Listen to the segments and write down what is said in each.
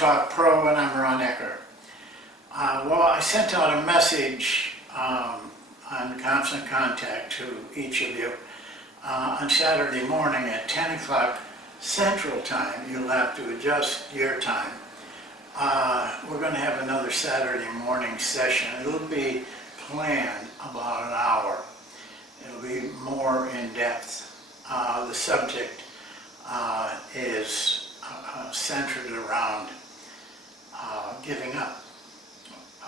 Talk Pro, and I'm Ron Ecker. Well, I sent out a message on Constant Contact to each of you on Saturday morning at 10 o'clock Central Time. You'll have to adjust your time. We're going to have another Saturday morning session. It'll be planned about an hour. It'll be more in depth. The subject is centered around giving up.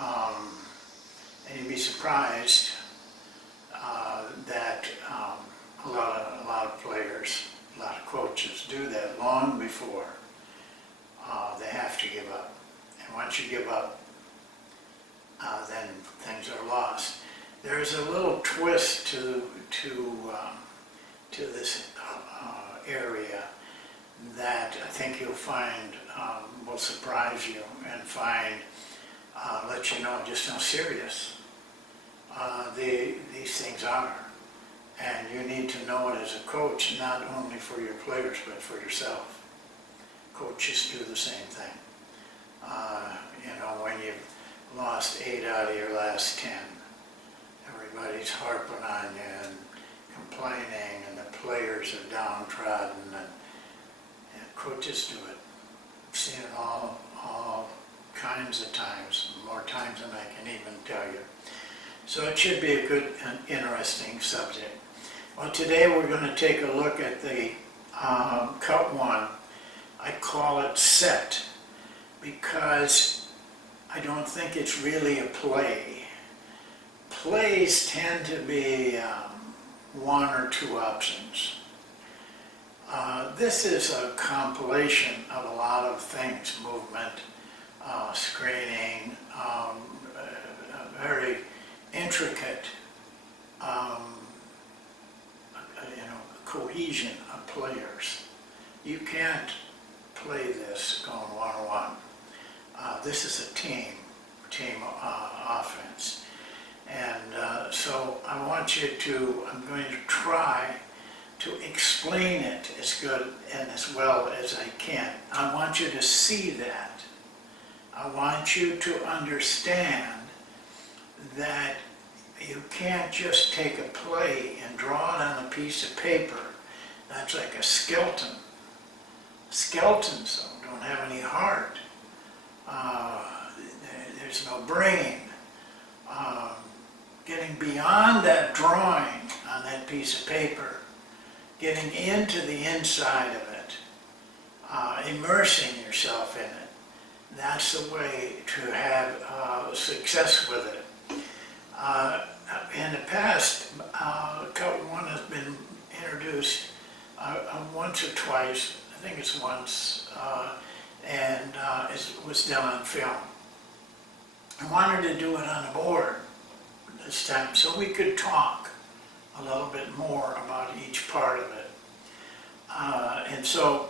And you'd be surprised that a lot of players, a lot of coaches do that long before they have to give up. And once you give up, then things are lost. There's a little twist to this area that I think you'll find will surprise you and let you know just how serious these things are. And you need to know it as a coach, not only for your players, but for yourself. Coaches do the same thing. When you've lost 8 out of your last 10, everybody's harping on you and complaining, and the players are downtrodden, and coaches do it. I've seen it all kinds of times, more times than I can even tell you. So it should be a good and interesting subject. Well, today we're going to take a look at the cut one. I call it set because I don't think it's really a play. Plays tend to be 1 or 2 options. This is a compilation of a lot of things: movement, screening, very intricate cohesion of players. You can't play this going one-on-one. This is a team offense. And so I'm going to try to explain it as good and as well as I can. I want you to see that. I want you to understand that you can't just take a play and draw it on a piece of paper. That's like a skeleton. Skeletons don't have any heart. There's no brain. Getting beyond that drawing on that piece of paper, getting into the inside of it, immersing yourself in it, that's the way to have success with it. In the past, cut one has been introduced once or twice. I think it's once, and it was done on film. I wanted to do it on a board this time so we could talk a little bit more about each part of it. And so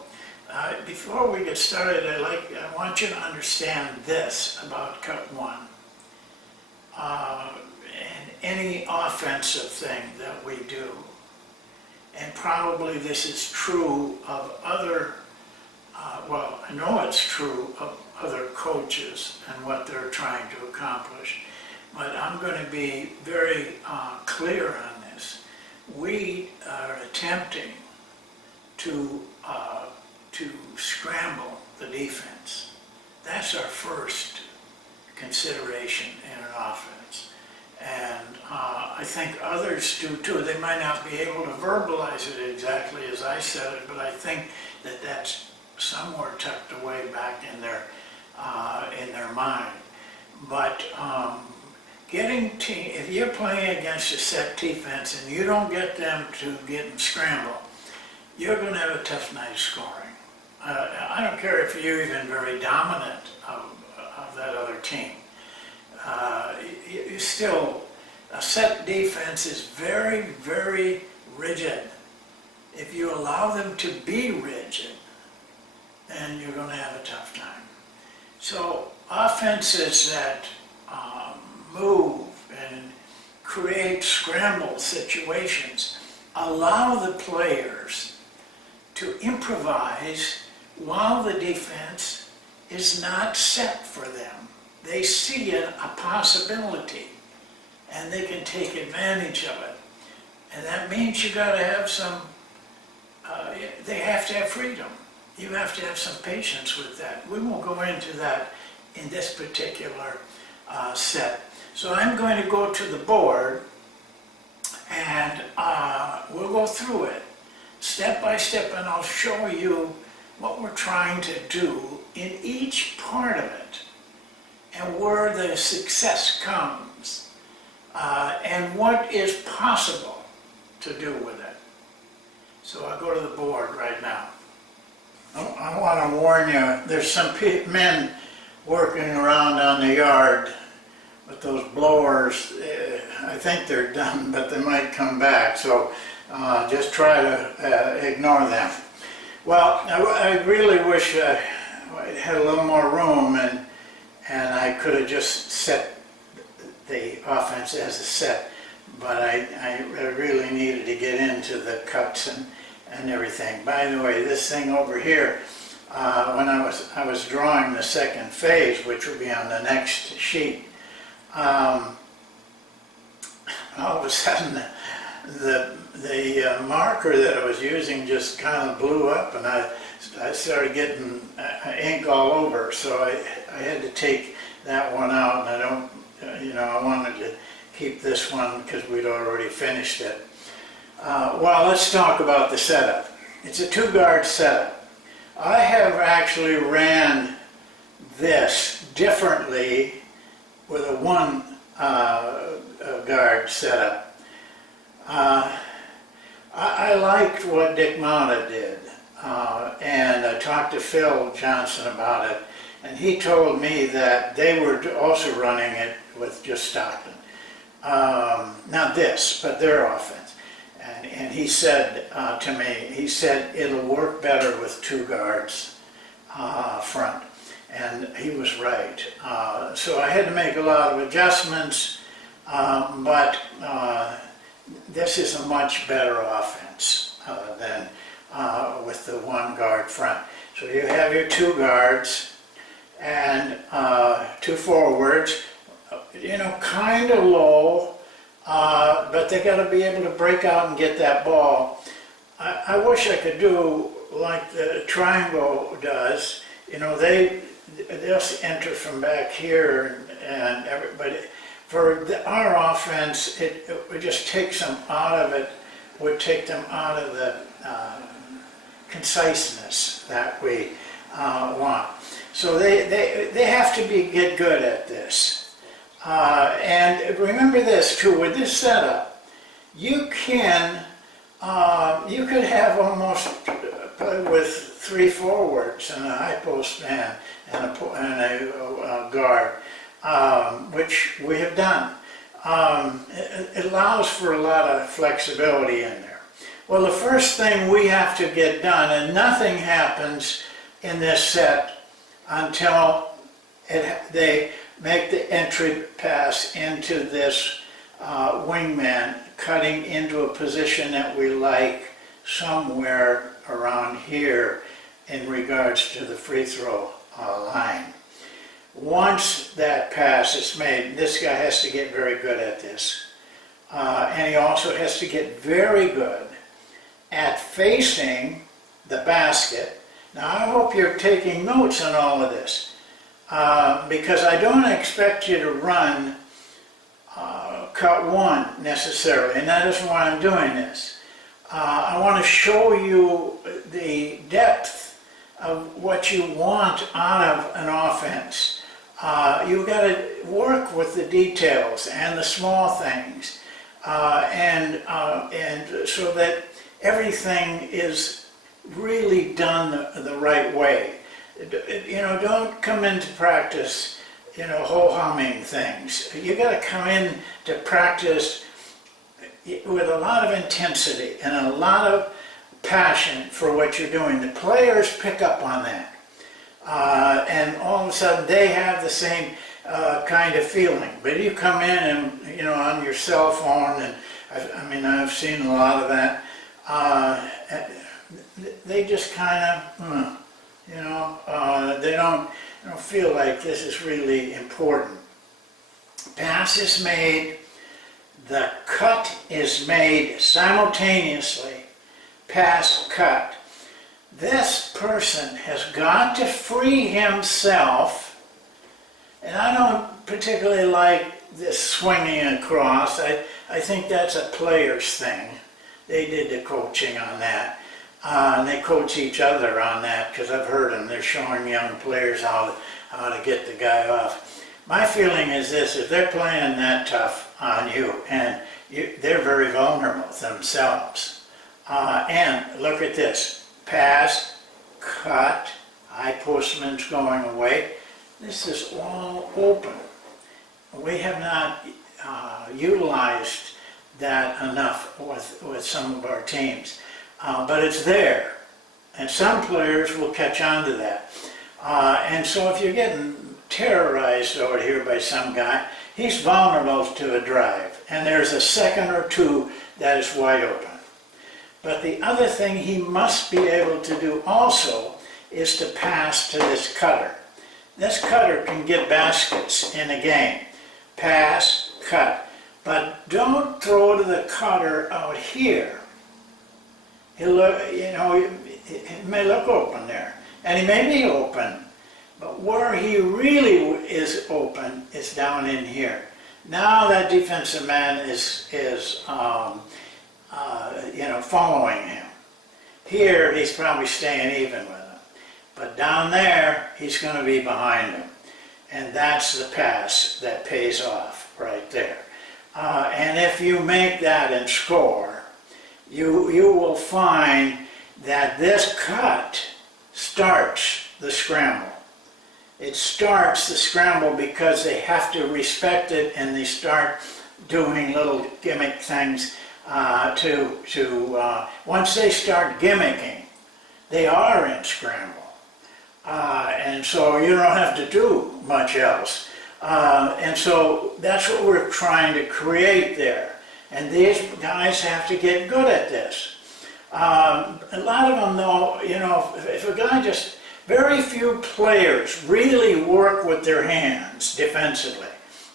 before we get started, I want you to understand this about cut one. And any offensive thing that we do, and probably this is true of other, I know it's true of other coaches and what they're trying to accomplish, but I'm going to be very clear on this. We are attempting to scramble the defense. That's our first consideration in an offense. And I think others do too. They might not be able to verbalize it exactly as I said it, but I think that that's somewhere tucked away back in their mind. But if you're playing against a set defense and you don't get them to get and scramble, you're going to have a tough night scoring. I don't care if you're even very dominant of that other team. You still, a set defense is very, very rigid. If you allow them to be rigid, then you're going to have a tough time. So offenses that move and create scramble situations allow the players to improvise while the defense is not set for them. They see a possibility, and they can take advantage of it. And that means you got to have some, they have to have freedom. You have to have some patience with that. We won't go into that in this particular set. So I'm going to go to the board, and we'll go through it step by step, and I'll show you what we're trying to do in each part of it, and where the success comes, and what is possible to do with it. So I'll go to the board right now. I want to warn you, there's some men working around on the yard with those blowers. I think they're done, but they might come back, so just try to ignore them. Well, I really wish I had a little more room, and I could have just set the offense as a set, but I really needed to get into the cuts and everything. By the way, this thing over here, when I was drawing the second phase, which will be on the next sheet, all of a sudden the marker that I was using just kind of blew up, and I started getting ink all over, so I had to take that one out, and I don't, I wanted to keep this one because we'd already finished it. Well, let's talk about the setup. It's a two-guard setup. I have actually ran this differently with a one guard setup. I liked what Dick Mata did, and I talked to Phil Johnson about it, and he told me that they were also running it with just Stockton. Not this, but their offense. And he said to me, he said it'll work better with two guards front. And he was right. So I had to make a lot of adjustments, but this is a much better offense than with the one guard front. So you have your two guards and two forwards, kind of low, but they got to be able to break out and get that ball. I wish I could do like the triangle does. They'll enter from back here, and everybody. For our offense, it would just take them out of it. Would take them out of the conciseness that we want. So they have to get good at this. And remember this too. With this setup, you could have almost play with three forwards and a high post man and a guard, which we have done. It allows for a lot of flexibility in there. Well, the first thing we have to get done, and nothing happens in this set until they make the entry pass into this wingman, cutting into a position that we like somewhere around here in regards to the free throw line. Once that pass is made, this guy has to get very good at this. And he also has to get very good at facing the basket. Now I hope you're taking notes on all of this, because I don't expect you to run cut one necessarily, and that isn't why I'm doing this. I want to show you the depth of what you want out of an offense. You've got to work with the details and the small things, and so that everything is really done the right way. Don't come into practice, ho-humming things. You got to come in to practice with a lot of intensity and a lot of passion for what you're doing. The players pick up on that. And all of a sudden they have the same kind of feeling. But you come in and, on your cell phone, and I've seen a lot of that, they just kind of, I don't feel like this is really important. Pass is made, the cut is made simultaneously, pass, cut. This person has got to free himself, and I don't particularly like this swinging across. I think that's a player's thing. They did the coaching on that. And they coach each other on that, because I've heard them. They're showing young players how to get the guy off. My feeling is this: if they're playing that tough on you, and they're very vulnerable themselves. And look at this: pass, cut, high postman's going away. This is all open. We have not utilized that enough with some of our teams. But it's there, and some players will catch on to that. And so if you're getting terrorized over here by some guy, he's vulnerable to a drive, and there's a second or two that is wide open. But the other thing he must be able to do also is to pass to this cutter. This cutter can get baskets in a game. Pass, cut. But don't throw to the cutter out here. He'll look, it may look open there, and he may be open, but where he really is open is down in here. Now that defensive man is following him. Here he's probably staying even with him, but down there he's going to be behind him, and that's the pass that pays off right there. And if you make that and score, you will find that this cut starts the scramble. It starts the scramble because they have to respect it, and they start doing little gimmick things once they start gimmicking, they are in scramble. And so you don't have to do much else. And so that's what we're trying to create there. And these guys have to get good at this. A lot of them, though, if a guy just, very few players really work with their hands defensively.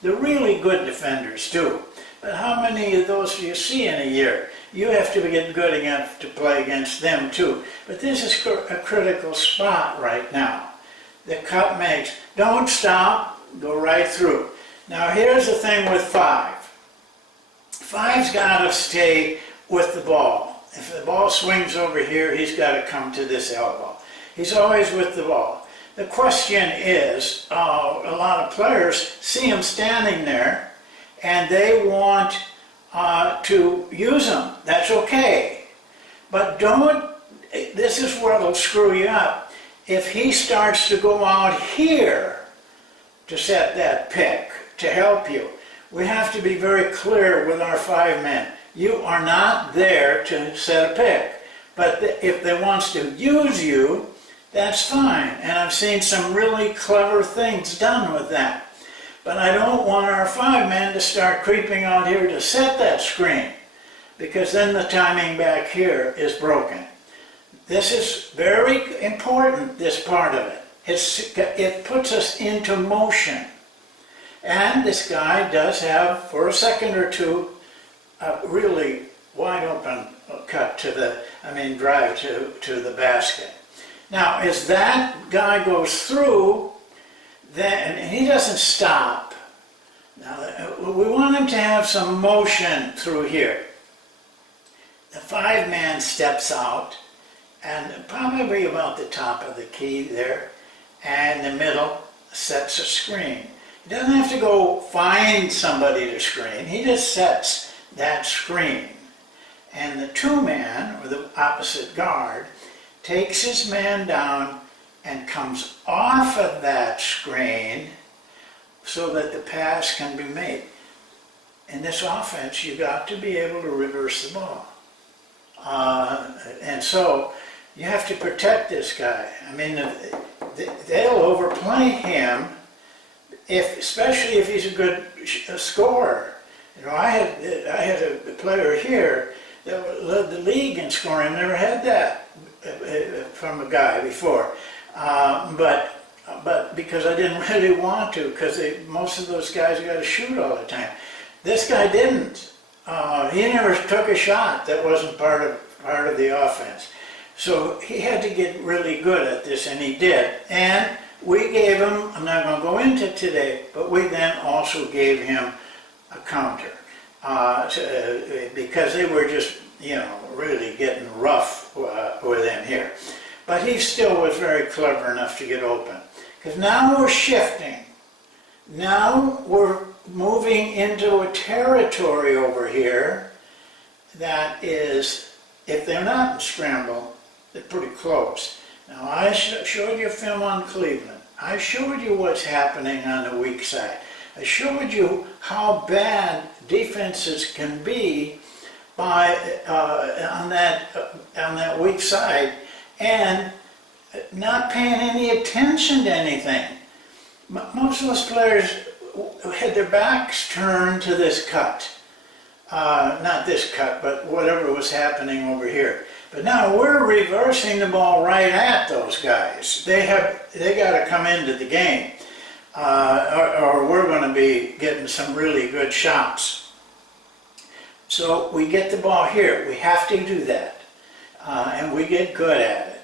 The really good defenders do. But how many of those do you see in a year? You have to get good enough to play against them, too. But this is a critical spot right now. The cut makes, don't stop, go right through. Now, here's the thing with five. Five's got to stay with the ball. If the ball swings over here, he's got to come to this elbow. He's always with the ball. The question is, a lot of players see him standing there, and they want to use him. That's okay. But this is where it'll screw you up. If he starts to go out here to set that pick, to help you, we have to be very clear with our five men. You are not there to set a pick. But if they wants to use you, that's fine. And I've seen some really clever things done with that. But I don't want our five men to start creeping out here to set that screen, because then the timing back here is broken. This is very important, this part of it. It puts us into motion. And this guy does have, for a second or two, a really wide open cut drive to the basket. Now, as that guy goes through, then he doesn't stop. Now, we want him to have some motion through here. The five-man steps out, and probably about the top of the key there, and the middle sets a screen. He doesn't have to go find somebody to screen. He just sets that screen. And the two-man, or the opposite guard, takes his man down and comes off of that screen so that the pass can be made. In this offense, you've got to be able to reverse the ball. And so you have to protect this guy. I mean, they'll overplay him, especially if he's a good scorer. I had a player here that led the league in scoring. Never had that from a guy before. But but because I didn't really want to, because most of those guys got to shoot all the time. This guy didn't. He never took a shot that wasn't part of the offense. So he had to get really good at this, and he did. And we gave him, I'm not going to go into it today, but we then also gave him a counter. Because they were just, really getting rough with him here. But he still was very clever enough to get open. Because now we're shifting. Now we're moving into a territory over here that is, if they're not in scramble, they're pretty close. Now I showed you film on Cleveland. I showed you what's happening on the weak side. I showed you how bad defenses can be by on that weak side and not paying any attention to anything. Most of those players had their backs turned to this cut. Not this cut, but whatever was happening over here. But now we're reversing the ball right at those guys. They got to come into the game, or we're going to be getting some really good shots. So we get the ball here. We have to do that, and we get good at it.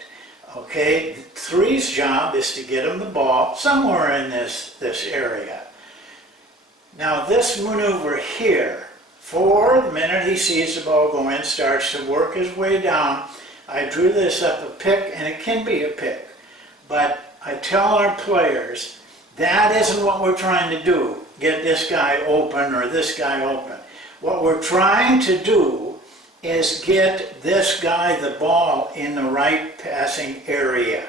Okay, 3's job is to get him the ball somewhere in this area. Now this maneuver here, 4, the minute he sees the ball go in, starts to work his way down. I drew this up a pick, and it can be a pick, but I tell our players, that isn't what we're trying to do, get this guy open or this guy open. What we're trying to do is get this guy the ball in the right passing area.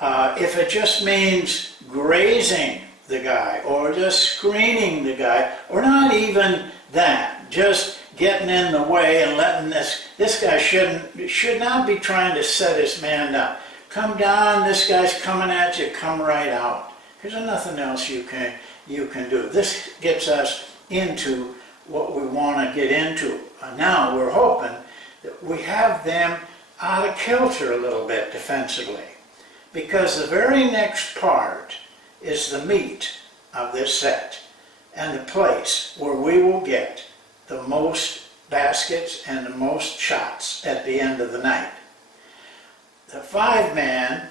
If it just means grazing the guy or just screening the guy, or not even that, just getting in the way and letting this guy should not be trying to set his man down. Come down, this guy's coming at you, come right out. There's nothing else you can do. This gets us into what we want to get into. Now we're hoping that we have them out of kilter a little bit defensively, because the very next part is the meat of this set and the place where we will get the most baskets and the most shots at the end of the night. The 5-man,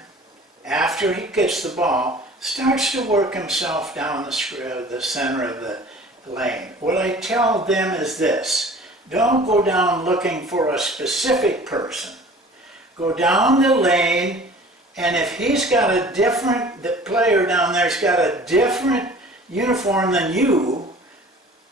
after he gets the ball, starts to work himself down the center of the lane. What I tell them is this: don't go down looking for a specific person. Go down the lane, and if he's got the player down there's got a different uniform than you,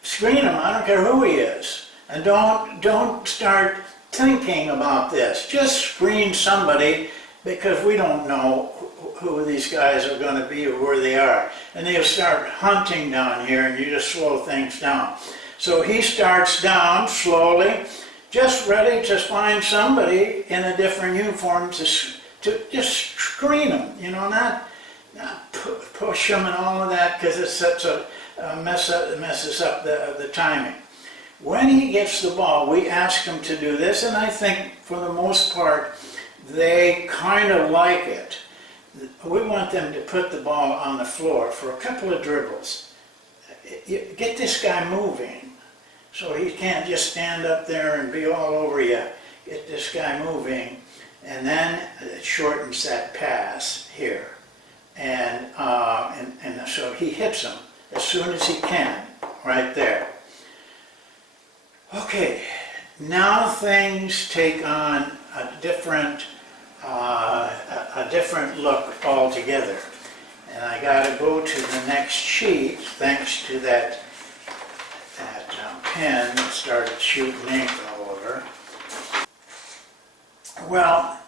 screen him. I don't care who he is. And don't start thinking about this. Just screen somebody, because we don't know who these guys are going to be or where they are. And they'll start hunting down here, and you just slow things down. So he starts down slowly, just ready to find somebody in a different uniform to just screen them, not push them and all of that, because it's such a messes up the timing. When he gets the ball, we ask him to do this, and I think for the most part they kind of like it. We want them to put the ball on the floor for a couple of dribbles. Get this guy moving, so he can't just stand up there and be all over you. Get this guy moving, and then it shortens that pass here. And so he hits him as soon as he can, right there. Okay, now things take on a different look altogether. And I got to go to the next sheet, thanks to that pen that started shooting ink all over. Well,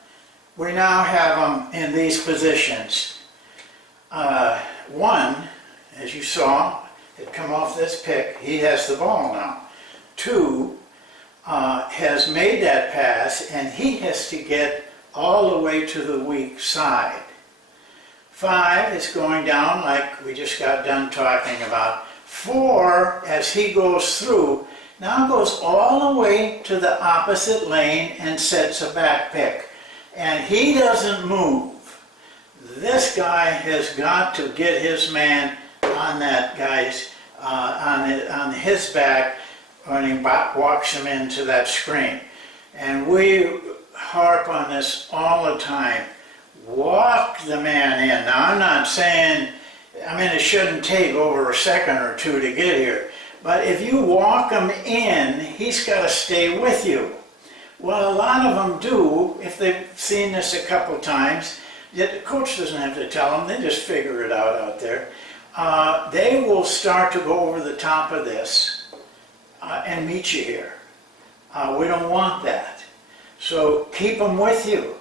we now have them in these positions. One, as you saw, had come off this pick. He has the ball now. 2 has made that pass, and he has to get all the way to the weak side. 5 is going down like we just got done talking about. 4, as he goes through, now goes all the way to the opposite lane and sets a back pick. And he doesn't move. this guy has got to get his man on that guy's, on his back when he walks him into that screen. And we harp on this all the time. Walk the man in. Now, I'm not saying, I mean, it shouldn't take over a second or two to get here. But if you walk him in, he's got to stay with you. Well, a lot of them do, if they've seen this a couple times. Yet the coach doesn't have to tell them, they just figure it out there. They will start to go over the top of this and meet you here. We don't want that. So keep them with you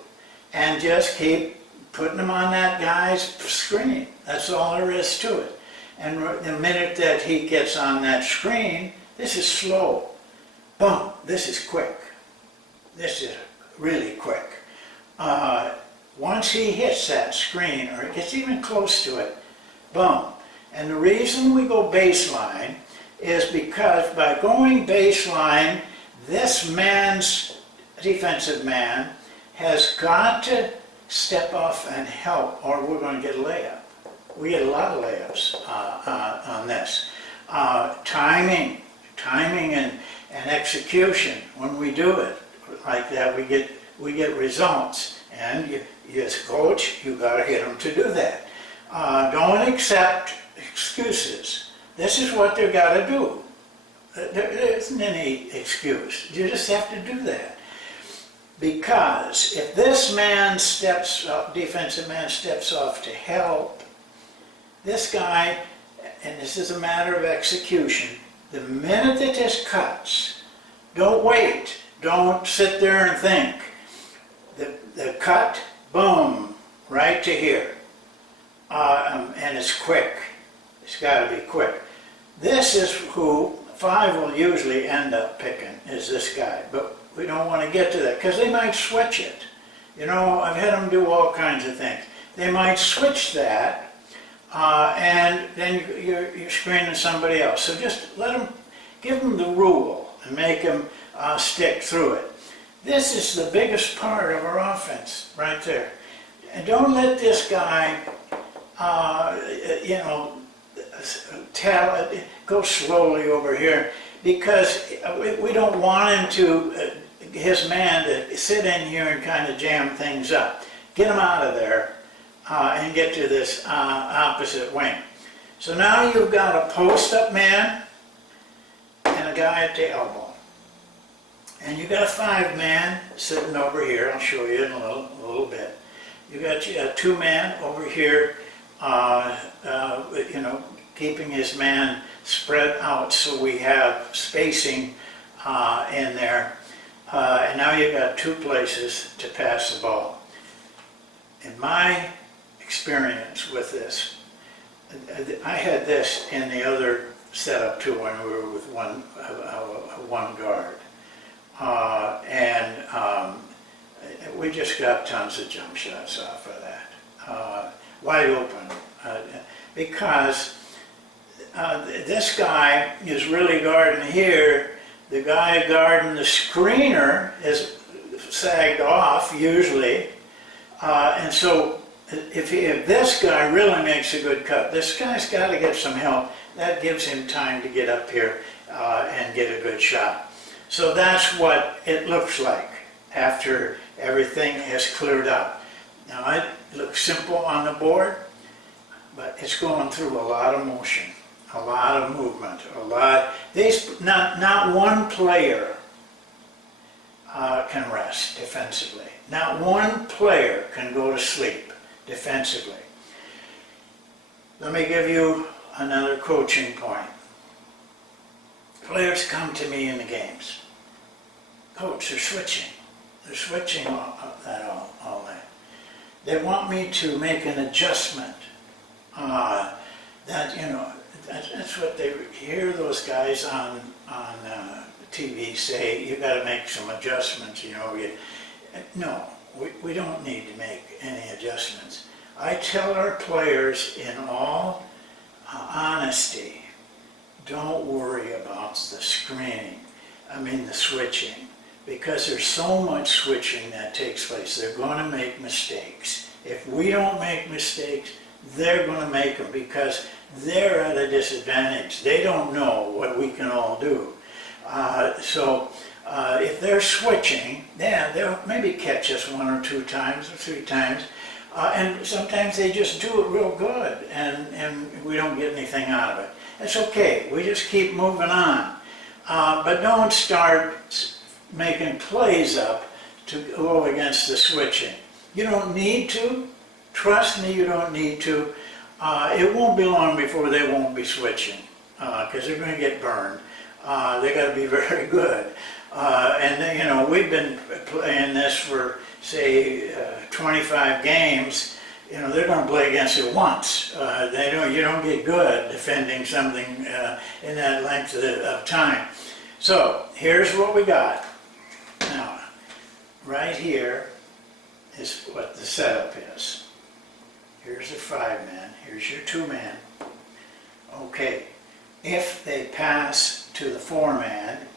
and just keep putting them on that guy's screen. That's all there is to it. And the minute that he gets on that screen, this is slow. Boom, this is quick. This is really quick. Once he hits that screen, or it gets even close to it, boom. And the reason we go baseline is because by going baseline, this man's, defensive man, has got to step off and help, or we're going to get a layup. We get a lot of layups on this. Timing and execution. When we do it like that, we get results. And you, as a coach, you got to get them to do that. Don't accept excuses. This is what they've got to do. There isn't any excuse. You just have to do that. Because if this man steps up, defensive man steps off to help, this guy, and this is a matter of execution, the minute that this cuts, don't wait. Don't sit there and think. The cut, boom, right to here. And it's quick. It's got to be quick. This is who 5 will usually end up picking, is this guy. But we don't want to get to that, because they might switch it. You know, I've had them do all kinds of things. They might switch that, and then you're screening somebody else. So just let them, give them the rule, and make them stick through it. This is the biggest part of our offense, right there. And don't let this guy, you know, go slowly over here, because we don't want him to, his man, to sit in here and kind of jam things up. Get him out of there and get to this opposite wing. So now you've got a post-up man and a guy at the elbow. And you got a 5-man sitting over here. I'll show you in a little bit. You got a 2-man over here, you know, keeping his man spread out so we have spacing in there. And now you've got 2 places to pass the ball. In my experience with this, I had this in the other setup too when we were with one guard. We just got tons of jump shots off of that, wide open, because this guy is really guarding here. The guy guarding the screener is sagged off usually, and so if this guy really makes a good cut, this guy's got to get some help. That gives him time to get up here and get a good shot. So that's what it looks like after everything has cleared up. Now it looks simple on the board, but it's going through a lot of motion, a lot of movement, not one player can rest defensively. Not one player can go to sleep defensively. Let me give you another coaching point. Players come to me in the games. Coach, they're switching. They're switching all night. They want me to make an adjustment. That, you know, that's what they hear those guys on TV say. You got to make some adjustments. You know, no, we don't need to make any adjustments. I tell our players in all honesty, don't worry about the screening. I mean the switching. Because there's so much switching that takes place. They're going to make mistakes. If we don't make mistakes, they're going to make them because they're at a disadvantage. They don't know what we can all do. If they're switching, yeah, they'll maybe catch us 1 or 2 times or 3 times. And sometimes they just do it real good and we don't get anything out of it. It's okay, we just keep moving on. But don't start making plays up to go against the switching. You don't need to. Trust me, you don't need to. It won't be long before they won't be switching because they're going to get burned. They got to be very good. And we've been playing this for, say, 25 games. They're going to play against it once. You don't get good defending something in that length of time. So here's what we got. Now, right here is what the setup is. Here's the 5-man. Here's your 2-man. Okay, if they pass to the 4-man,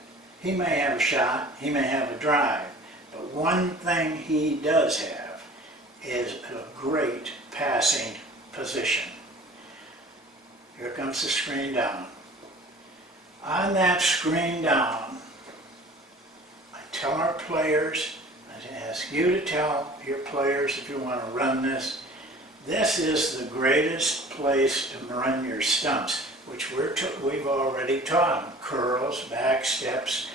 he may have a shot, he may have a drive, but one thing he does have is a great passing position. Here comes the screen down. On that screen down, I tell our players, I ask you to tell your players if you want to run this, this is the greatest place to run your stumps, which we've already taught them. Curls, back steps,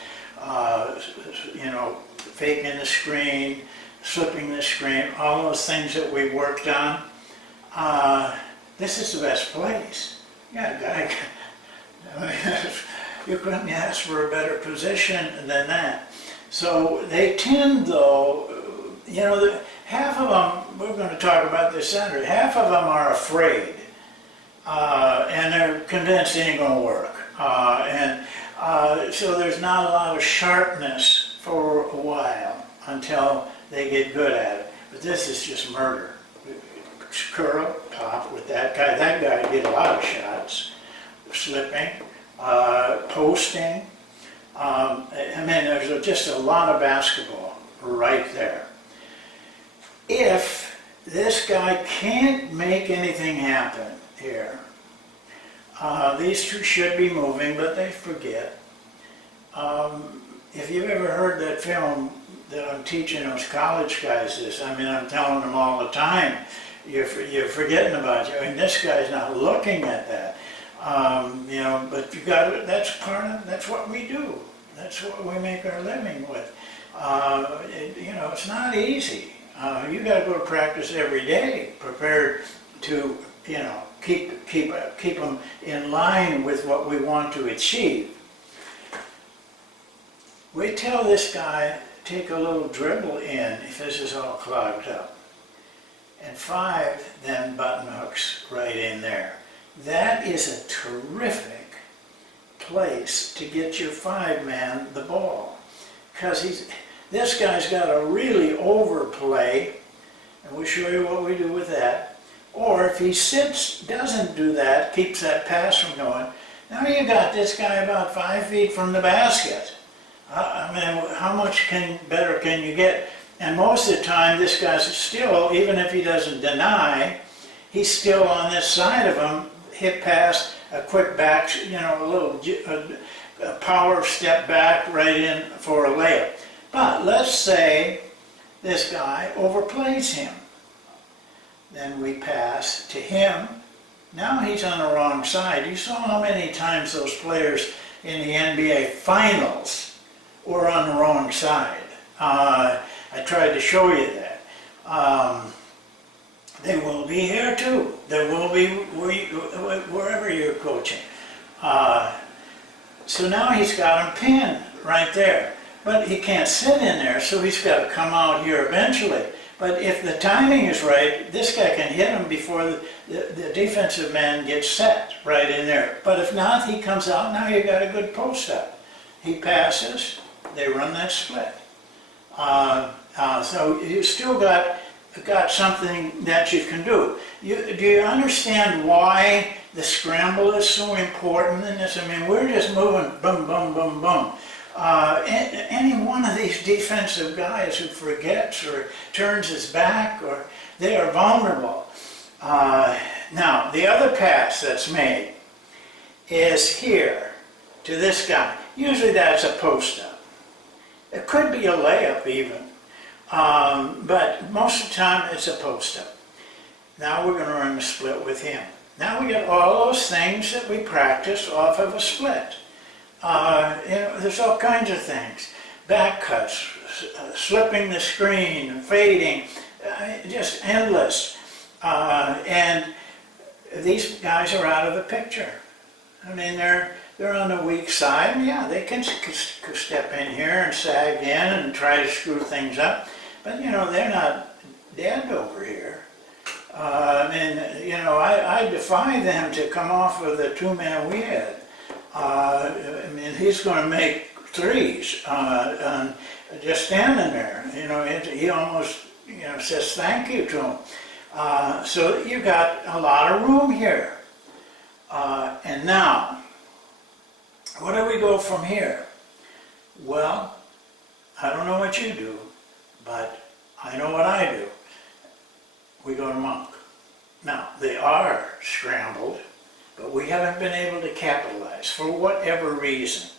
faking the screen, slipping the screen, all those things that we worked on. This is the best place. Yeah, you couldn't ask for a better position than that. So they tend, though, half of them, we're going to talk about this Saturday, half of them are afraid. And they're convinced it ain't going to work. So there's not a lot of sharpness for a while until they get good at it. But this is just murder. Curl, pop with that guy. That guy did a lot of shots. Slipping, posting. There's just a lot of basketball right there. If this guy can't make anything happen here, these two should be moving, but they forget. If you've ever heard that film that I'm teaching those college guys this, I'm telling them all the time, you're forgetting about you. This guy's not looking at that. But you got to, that's what we do. That's what we make our living with. It's not easy. You got to go to practice every day, prepared to, keep them in line with what we want to achieve. We tell this guy, take a little dribble in if this is all clogged up. And 5, then button hooks right in there. That is a terrific place to get your 5-man the ball. Because this guy's got to really overplay, and we'll show you what we do with that. Or if he sits, doesn't do that, keeps that pass from going, now you got this guy about 5 feet from the basket. How much better can you get? And most of the time, this guy's still, even if he doesn't deny, he's still on this side of him, hip pass, a quick back, a little a power step back right in for a layup. But let's say this guy overplays him. Then we pass to him. Now he's on the wrong side. You saw how many times those players in the NBA Finals were on the wrong side. I tried to show you that. They will be here too. There will be wherever you're coaching. So now he's got him pinned right there. But he can't sit in there, so he's got to come out here eventually. But if the timing is right, this guy can hit him before the defensive man gets set right in there. But if not, he comes out, now you got a good post up. He passes, they run that split. So you still got something that you can do. Do you understand why the scramble is so important in this? We're just moving boom, boom, boom, boom. Any one of these defensive guys who forgets or turns his back, or they are vulnerable. Now, the other pass that's made is here to this guy. Usually that's a post-up. It could be a layup even, but most of the time it's a post-up. Now we're going to run the split with him. Now we get all those things that we practice off of a split. There's all kinds of things. Back cuts, slipping the screen, fading, just endless. And these guys are out of the picture. I mean, they're on the weak side. Yeah, they can step in here and sag in and try to screw things up. But, they're not dead over here. I defy them to come off with the two-man weird. He's going to make threes just standing there. He almost says thank you to him. So you got a lot of room here. And now, where do we go from here? Well, I don't know what you do, but I know what I do. We go to monk. Now, they are scrambled, but we haven't been able to capitalize for whatever reason.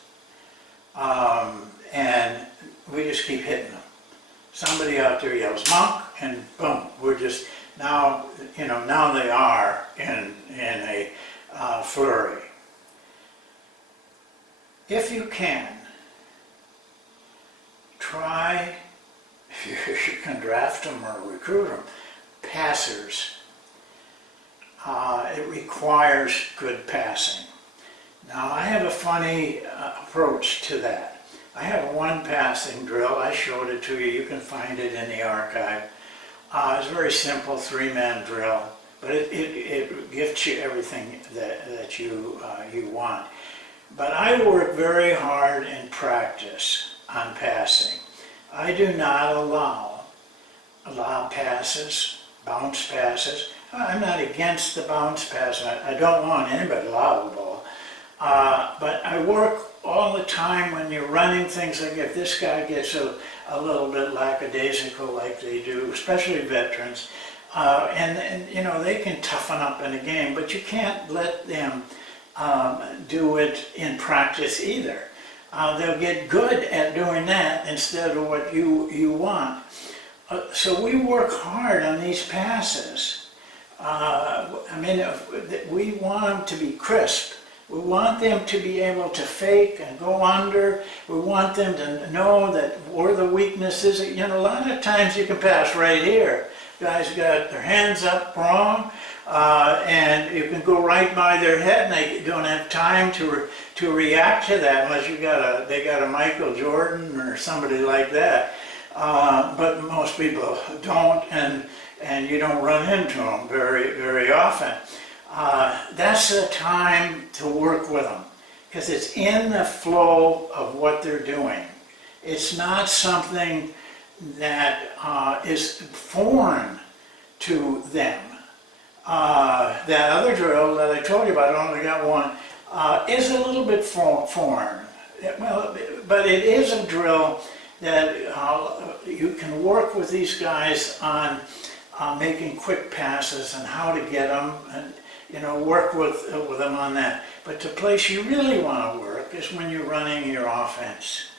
And we just keep hitting them. Somebody out there yells monk, and boom, we're just, now they are in a flurry. If you can, try, if you can draft them or recruit them, passers. It requires good passing. Now, I have a funny approach to that. I have one passing drill. I showed it to you. You can find it in the archive. It's a very simple three-man drill, but it gives you everything that you want. But I work very hard in practice on passing. I do not allow passes, bounce passes. I'm not against the bounce pass. I don't want anybody to allow the ball. But I work all the time when you're running things like if this guy gets a little bit lackadaisical like they do, especially veterans, and they can toughen up in a game, but you can't let them do it in practice either. They'll get good at doing that instead of what you want. So we work hard on these passes. We want them to be crisp. We want them to be able to fake and go under. We want them to know that where the weakness is. A lot of times you can pass right here. Guys got their hands up wrong, and you can go right by their head, and they don't have time to react to that unless they got a Michael Jordan or somebody like that. But most people don't, and you don't run into them very, very often. That's the time to work with them, because it's in the flow of what they're doing. It's not something that is foreign to them. That other drill that I told you about, I only got one, is a little bit foreign. But it is a drill that you can work with these guys on making quick passes and how to get them, and work with them on that. But the place you really want to work is when you're running your offense.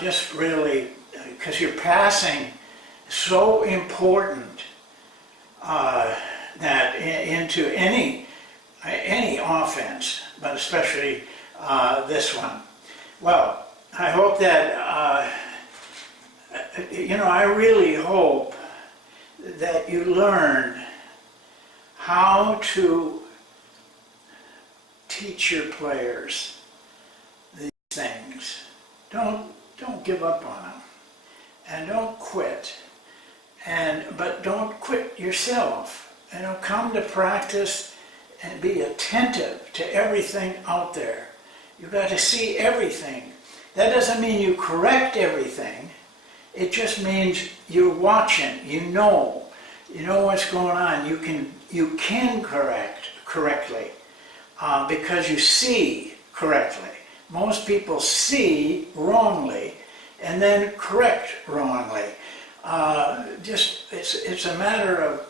Just really, because your passing is so important that into any offense, but especially this one. Well, I hope that, I really hope that you learn how to teach your players these things. Don't give up on them, and don't quit. But don't quit yourself. Come to practice and be attentive to everything out there. You've got to see everything. That doesn't mean you correct everything. It just means you're watching. You know what's going on. You can correct correctly because you see correctly. Most people see wrongly and then correct wrongly. It's a matter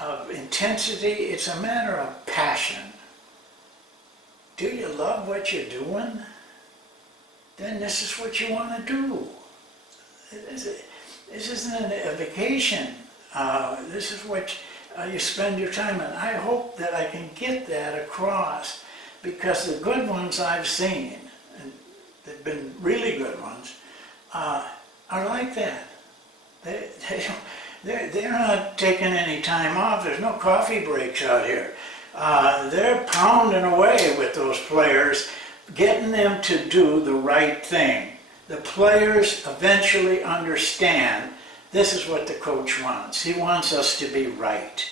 of intensity, it's a matter of passion. Do you love what you're doing? Then this is what you want to do. This isn't a vacation. This is what you spend your time in. I hope that I can get that across, because the good ones I've seen, and they've been really good ones, are like that. They're not taking any time off. There's no coffee breaks out here. They're pounding away with those players, getting them to do the right thing. The players eventually understand this is what the coach wants. He wants us to be right.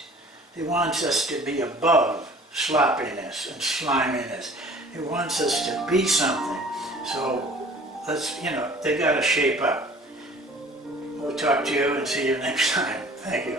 He wants us to be above sloppiness and sliminess. He wants us to be something. So they got to shape up. We'll talk to you and see you next time. Thank you.